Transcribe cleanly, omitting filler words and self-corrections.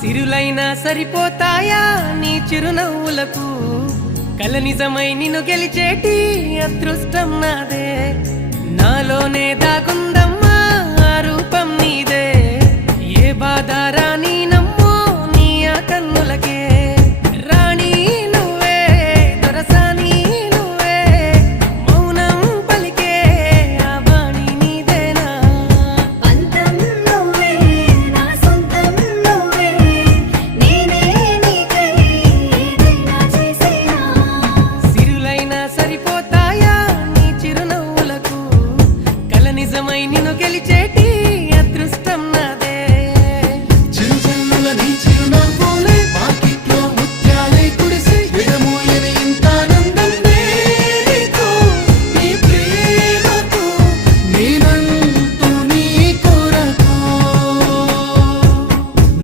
సిరులైనా సరిపోతాయా నీ చిరునవ్వులకు కల నిజమై నిన్ను గెలిచేటి అదృష్టం నాదే నాలోనే దాగుందమ్మా ఆ రూపం నీదే ఏ బాధ రాని